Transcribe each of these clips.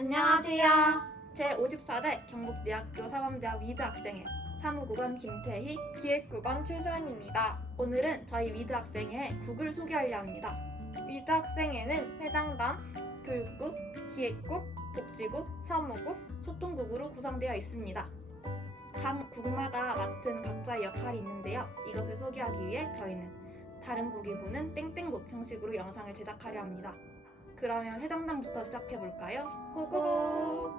안녕하세요. 제54대 경북대학교 사범대학 위드 학생회 사무국원 김태희 기획국원 최소연입니다. 오늘은 저희 위드 학생회 국을 소개하려 합니다. 위드 학생회는 회장단, 교육국, 기획국, 복지국, 사무국, 소통국으로 구성되어 있습니다. 각 국마다 맡은 각자의 역할이 있는데요. 이것을 소개하기 위해 저희는 다른 국이 보는 땡땡국 형식으로 영상을 제작하려 합니다. 그러면 회장단부터 시작해 볼까요? 고고!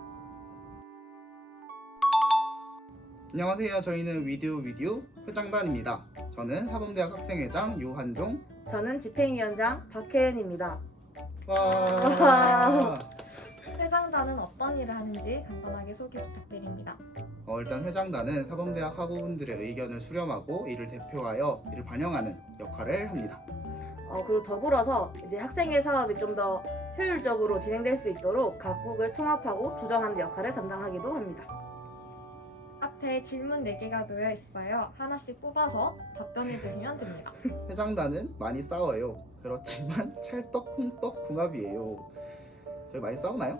안녕하세요. 저희는 위디오 위디오 회장단입니다. 저는 사범대학 학생회장 유한종. 저는 집행위원장 박혜은입니다. 와. 회장단은 어떤 일을 하는지 간단하게 소개 부탁드립니다. 어, 일단 회장단은 사범대학 학우분들의 의견을 수렴하고 이를 대표하여 이를 반영하는 역할을 합니다. 어, 그리고 더불어서 이제 학생회 사업이 좀 더 효율적으로 진행될 수 있도록 각국을 통합하고 조정하는 역할을 담당하기도 합니다. 앞에 질문 4개가 놓여 있어요. 하나씩 뽑아서 답변해 주시면 됩니다. 회장단은 많이 싸워요. 그렇지만 찰떡콩떡 궁합이에요. 저희 많이 싸우나요?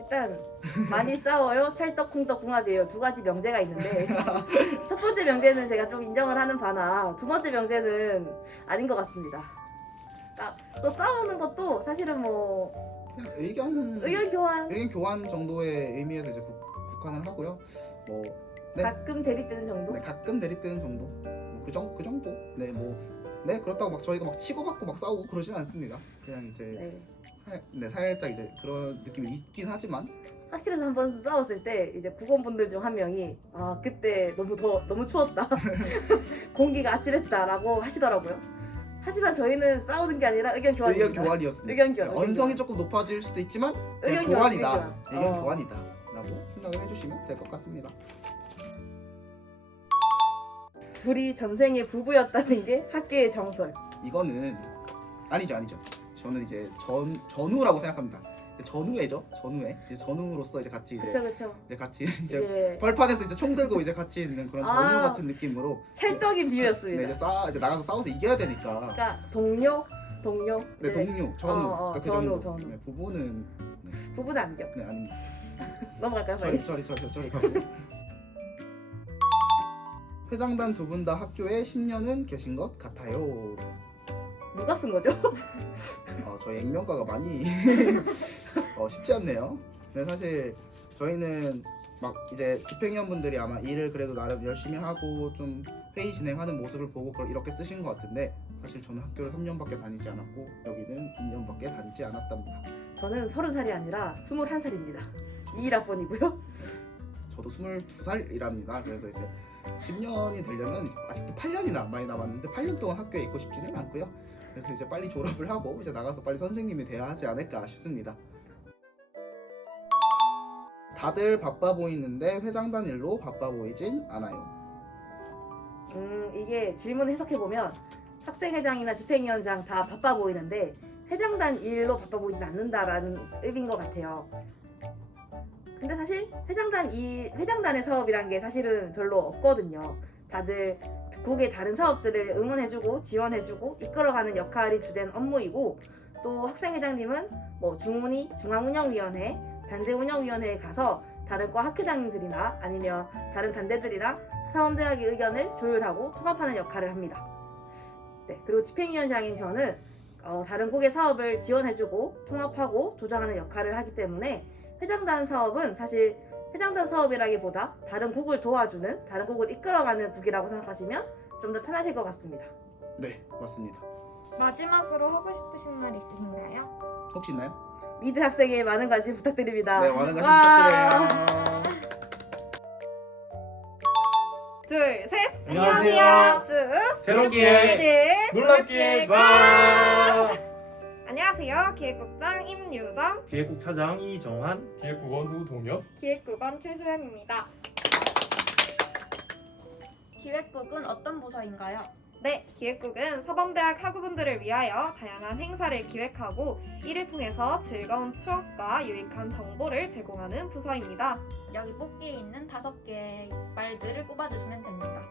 일단 많이 싸워요. 찰떡콩떡 궁합이에요. 두 가지 명제가 있는데 첫 번째 명제는 제가 좀 인정을 하는 바나 두 번째 명제는 아닌 것 같습니다. 아, 또 싸우는 것도 사실은 뭐 그냥 의견 의견 교환 의견 교환 정도의 의미에서 이제 국, 국한을 하고요. 뭐 네. 가끔 대립되는 정도. 네, 가끔 대립되는 정도. 뭐 그, 정, 그 정도. 네, 뭐. 네, 그렇다고 막 저희가 막 치고받고 막 싸우고 그러진 않습니다. 그냥 이제, 네. 살, 네, 살짝 이제 그런 느낌이 있긴 하지만, 학실에서 한 번 싸웠을 때 이제 국원분들 중 한 명이 아 그때 너무 더 너무 추웠다 공기가 아찔했다라고 하시더라고요. 하지만 저희는 싸우는 게 아니라 의견 교환입니다. 의견 교환이었습니다. 의견 교환, 네, 의견 언성이 교환. 조금 높아질 수도 있지만, 그냥 의견 교환, 교환이다. 의견 교환. 의견 어. 교환이다. 라고 생각을 해주시면 될 것 같습니다. 둘이 전생의 부부였다는 게 학계의 정설. 이거는, 아니죠, 아니죠. 저는 이제 전, 전후라고 생각합니다. 이제 전후애죠. 전후애. 이제 전후로서 이제 같이 이제, 그쵸 그쵸. 이제 같이 이제 이제 벌판에서 이제 총 들고 이제 같이 있는 그런 전후 아. 같은 느낌으로 찰떡인 네, 비유였습니다. 이제 싸 이제 나가서 싸워서 이겨야 되니까. 그러니까 동료 동료. 네, 이제 동료, 전우, 어, 어, 그 전우, 정도. 전우. 네, 부부는 부부는 아니죠. 네 아닙니다. 넘어갈까요 저리 빨리? 저리 저리 저리 가고. 회장단 두 분 다 학교에 10년은 계신 것 같아요. 누가 쓴 거죠? 어, 저희 액면가가 많이 어, 쉽지 않네요. 네, 사실 저희는 막 이제 집행위원분들이 아마 일을 그래도 나름 열심히 하고 좀 회의 진행하는 모습을 보고 그걸 이렇게 쓰신 것 같은데 사실 저는 학교를 3년밖에 다니지 않았고 여기는 2년밖에 다니지 않았답니다. 저는 서른 살이 아니라 스물한 살입니다. 21학번이고요. 저도 22살이랍니다. 그래서 이제 10년이 되려면 아직도 8년이나 많이 남았는데 8년 동안 학교에 있고 싶지는 않고요. 그래서 이제 빨리 졸업을 하고 이제 나가서 빨리 선생님이 돼야 하지 않을까 싶습니다. 다들 바빠 보이는데 회장 단 일로 바빠 보이진 않아요. 음, 이게 질문 해석해 보면 학생회장이나 집행위원장 다 바빠 보이는데 회장단 일로 바빠 보이진 않는다라는 의미인 것 같아요. 근데 사실 회장단 일, 회장단의 사업이란 게 사실은 별로 없거든요. 다들 국의 다른 사업들을 응원해주고 지원해주고 이끌어가는 역할이 주된 업무이고 또 학생회장님은 뭐 중운위, 중앙운영위원회, 단대운영위원회에 가서 다른 과 학회장님들이나 아니면 다른 단대들이랑 사범대학의 의견을 조율하고 통합하는 역할을 합니다. 네, 그리고 집행위원장인 저는 어, 다른 국의 사업을 지원해주고 통합하고 조정하는 역할을 하기 때문에 회장단 사업은 사실 회장단 사업이라기보다 다른 국을 도와주는 다른 국을 이끌어가는 국이라고 생각하시면 좀 더 편하실 것 같습니다. 네, 맞습니다. 마지막으로 하고 싶으신 말 있으신가요? 혹시 있나요? 미드 학생의 많은 관심 부탁드립니다. 네, 많은 관심 와. 부탁드려요. 둘, 셋. 안녕하세요. 쭉. 새로운 기획 네. 놀랍게 와 안녕하세요. 기획국장 임유정, 기획국 차장 이정환 기획국원 우동엽 기획국원 최소연입니다. 기획국은 어떤 부서인가요? 네, 기획국은 서범대학 학우분들을 위하여 다양한 행사를 기획하고 이를 통해서 즐거운 추억과 유익한 정보를 제공하는 부서입니다. 여기 뽑기에 있는 다섯 개의 말들을 뽑아주시면 됩니다.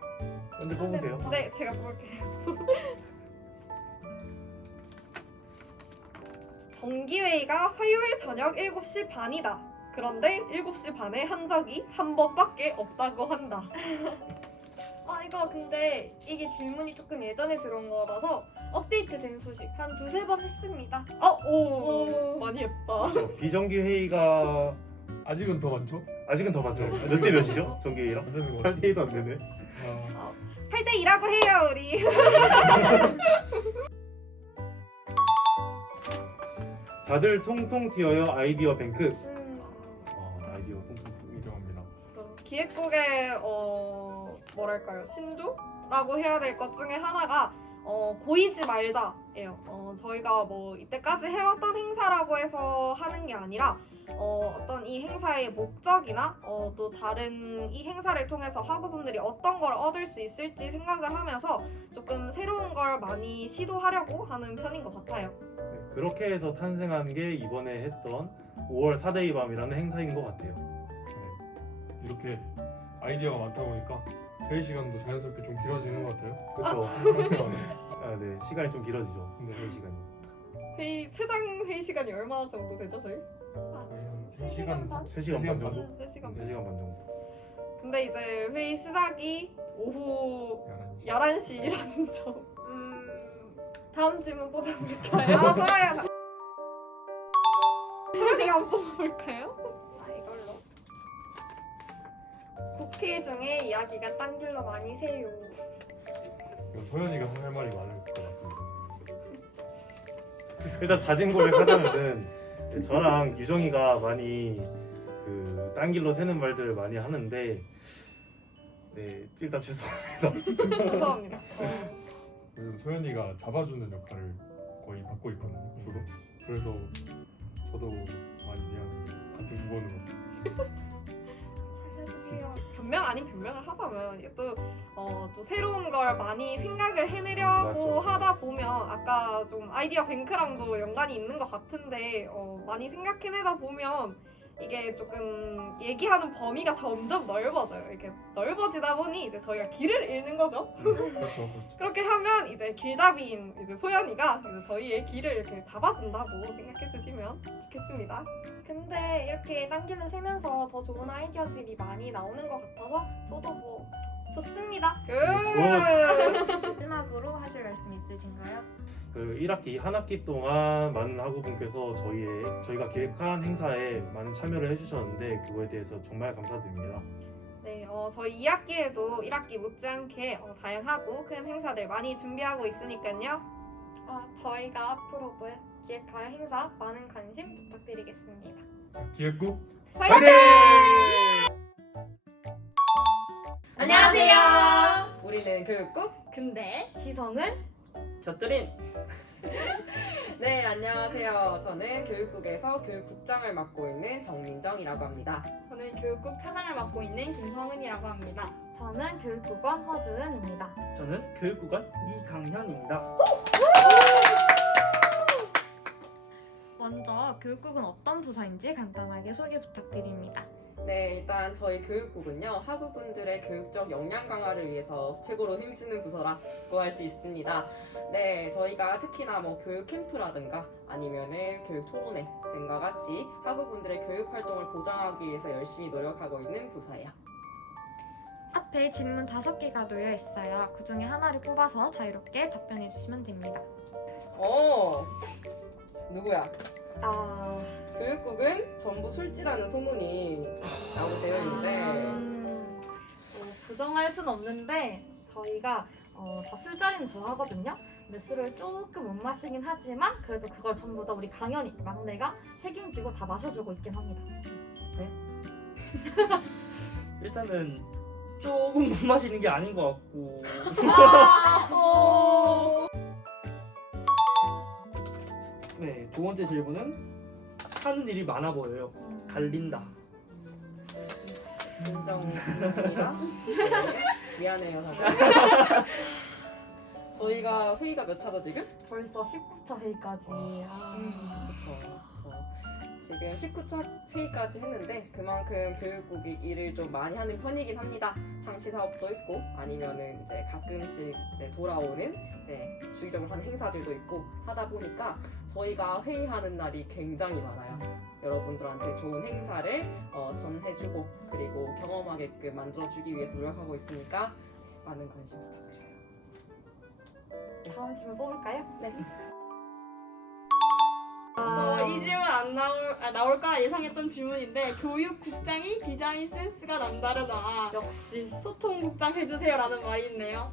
먼저 뽑으세요 네, 제가 볼게요. 정기회의가 화요일 저녁 7시 반이다. 그런데 7시 반에 한 적이 한 번밖에 없다고 한다. 아 이거 근데 이게 질문이 조금 예전에 들어온 거라서 업데이트된 소식 한 두세 번 했습니다. 어, 오, 많이 했다. 저 비정기 회의가 아직은 더 많죠? 아직은 더 많죠. 몇대 몇이죠? 정기 회의랑? 안 되는 거 같아요. 8대 1도 안 되네. 아, 8대 2라고 해요, 우리. 다들 통통 튀어요 아이디어 뱅크. 음, 아, 아이디어 통통 인정합니다. 또 기획국의 어 뭐랄까요 신조라고 해야 될 것 중에 하나가 어 고이지 말자예요. 어 저희가 뭐 이때까지 해왔던 행사라고 해서 하는 게 아니라 어 어떤 이 행사의 목적이나 어 또 다른 이 행사를 통해서 학우분들이 어떤 걸 얻을 수 있을지 생각을 하면서 조금 새로운 걸 많이 시도하려고 하는 편인 것 같아요. 네, 그렇게 해서 탄생한 게 이번에 했던 5월 4대 2 밤이라는 행사인 것 같아요. 네. 이렇게 아이디어가 많다 보니까 회의 시간도 자연스럽게 좀 길어지는 것 같아요. 그렇죠. 아, 네. 시간이 좀 길어지죠. 네. 회의 시간이. 회의 최장 회의 시간이 얼마 정도 되죠, 저희? 거의 한세 3시간 시간 반? 3시간 반 시간 정도? 한 3시간 3시간 반 정도. 근데 이제 회의 시작이 오후 11시. 11시라는 점. 음 다음 질문 뽑아볼까요? 아, 좋아요. 소연이가 한번 뽑아볼까요? 중에 이야기가 딴 길로 많이 새요. 소연이가 할 말이 많을 것 같습니다. 일단 자진 고백하자면은 네, 저랑 유정이가 많이 그 딴 길로 새는 말들을 많이 하는데 네 일단 죄송합니다. 죄송합니다. 요즘 소연이가 잡아주는 역할을 거의 맡고 있거든요, 주로. 그래서 저도 많이 미안합니다. 같은 무거운 살려주세요. 변명 아닌 변명을 하자면 이게 또, 어, 또 새로운 걸 많이 생각을 해내려고 맞죠. 하다 보면 아까 좀 아이디어 뱅크랑도 연관이 있는 것 같은데 어, 많이 생각해내다 보면 이게 조금 얘기하는 범위가 점점 넓어져요. 이렇게 넓어지다 보니 이제 저희가 길을 잃는 거죠. 그렇죠, 그렇죠. 그렇게 하면 이제 길잡이인 이제 소연이가 이제 저희의 길을 이렇게 잡아준다고 생각해 주시면 좋겠습니다. 근데 이렇게 딴 길로 새면서 더 좋은 아이디어들이 많이 나오는 것 같아서 저도 뭐 좋습니다. 끝! 마지막으로 하실 말씀 있으신가요? 그 1학기 한 학기 동안 많은 학우분께서 저희의 저희가 기획한 행사에 많은 참여를 해주셨는데 그거에 대해서 정말 감사드립니다. 네, 어, 저희 2학기에도 1학기 못지않게 어, 다양하고 큰 행사들 많이 준비하고 있으니까요. 아, 저희가 앞으로도 기획할 행사 많은 관심 부탁드리겠습니다. 기획국 안녕하세요. 우리는 교육국. 근데 지성은 곁들인. 네, 안녕하세요. 저는 교육국에서 교육국장을 맡고 있는 정민정이라고 합니다. 저는 교육국 차장을 맡고 있는 김성은이라고 합니다. 저는 교육국원 허주은입니다. 저는 교육국원 이강현입니다. 먼저 교육국은 어떤 부서인지 간단하게 소개 부탁드립니다. 네, 일단 저희 교육국은요, 학우분들의 교육적 역량 강화를 위해서 최고로 힘쓰는 부서라고 할 수 있습니다. 네, 저희가 특히나 뭐 교육 캠프라든가 아니면은 교육 토론회 등과 같이 학우분들의 교육 활동을 보장하기 위해서 열심히 노력하고 있는 부서예요. 앞에 질문 다섯 개가 놓여 있어요. 그 중에 하나를 뽑아서 자유롭게 답변해 주시면 됩니다. 어, 누구야? 아, 교육국은 전부 술지라는 소문이 나오고 되어 있는데 음, 뭐 부정할 순 없는데 저희가 어, 다 술자리는 좋아하거든요. 근데 술을 조금 못 마시긴 하지만 그래도 그걸 전부 다 우리 강연이 막내가 책임지고 다 마셔주고 있긴 합니다. 일단은 조금 못 마시는 게 아닌 것 같고 네, 두 번째 질문은 하는 일이 많아 보여요. 갈린다. 인정입니다. 네, 미안해요 다들. 저희가 회의가 몇 차죠 지금? 벌써 19차 19차 회의까지. 아. 그쵸. 지금 19차 회의까지 했는데 그만큼 교육국이 일을 좀 많이 하는 편이긴 합니다. 상시 사업도 있고 아니면은 이제 가끔씩 이제 돌아오는 이제 주기적으로 하는 행사들도 있고 하다 보니까 저희가 회의하는 날이 굉장히 많아요. 여러분들한테 좋은 행사를 어, 전해주고 그리고 경험하게끔 만들어주기 위해서 노력하고 있으니까 많은 관심 부탁드려요. 다음 질문 뽑을까요? 네. 어, 이 질문 안 나올 아, 나올까 예상했던 질문인데 교육국장이 디자인 센스가 남다르다. 역시. 소통국장 해주세요라는 말이 있네요.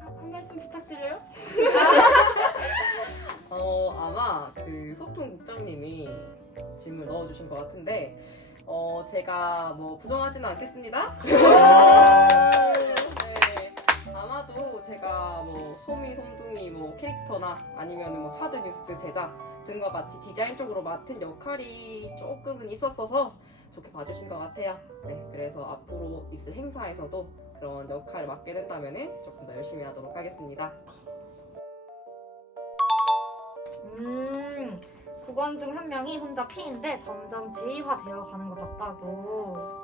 아, 한 말씀 부탁드려요. 어 아마 그 소통 국장님이 질문 넣어주신 것 같은데 어 제가 뭐 부정하지는 않겠습니다. 뭐 캐릭터나 아니면 뭐 카드 뉴스 제작 등과 같이 디자인 쪽으로 맡은 역할이 조금은 있었어서 좋게 봐주신 것 같아요. 네, 그래서 앞으로 있을 행사에서도 그런 역할을 맡게 된다면은 조금 더 열심히 하도록 하겠습니다. 음, 국원 중한 명이 혼자 P인데 점점 J화 되어 가는 것 같다고.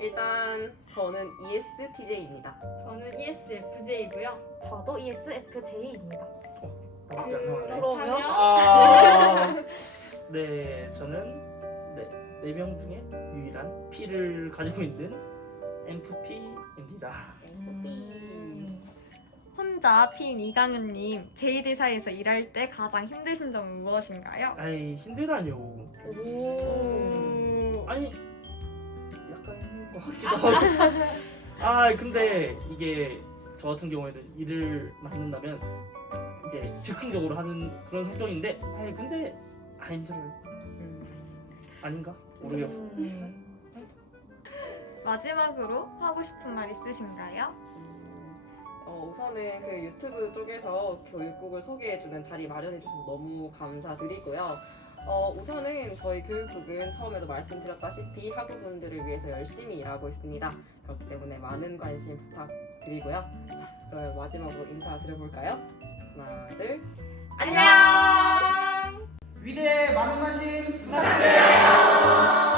음, 일단 저는 ESTJ입니다. 저는 ESFJ고요. 저도 ESFJ입니다. 나밖에 안 나왔네. 그러면 아, 네, 저는 네, 네명 중에 유일한 P를 가지고 있는 MFP입니다. 음, 혼자 P인 이강윤님, 제이들 사이에서 일할 때 가장 힘드신 점은 무엇인가요? 아이 힘들다뇨. 오. 아니 것 같기도 하고. 아 근데 이게 저 같은 경우에는 일을 맡는다면 이제 즉흥적으로 하는 그런 성격인데, 아니 근데 안 힘들어요. 음, 아닌가? 모르겠어. 음. 마지막으로 하고 싶은 말 있으신가요? 음, 어, 우선은 그 유튜브 쪽에서 교육국을 소개해주는 자리 마련해주셔서 너무 감사드리고요. 어, 우선은 저희 교육국은 처음에도 말씀드렸다시피 학우분들을 위해서 열심히 일하고 있습니다. 그렇기 때문에 많은 관심 부탁드리고요. 자, 그럼 마지막으로 인사드려볼까요? 하나, 둘. 안녕! 위대에 많은 관심 부탁드려요.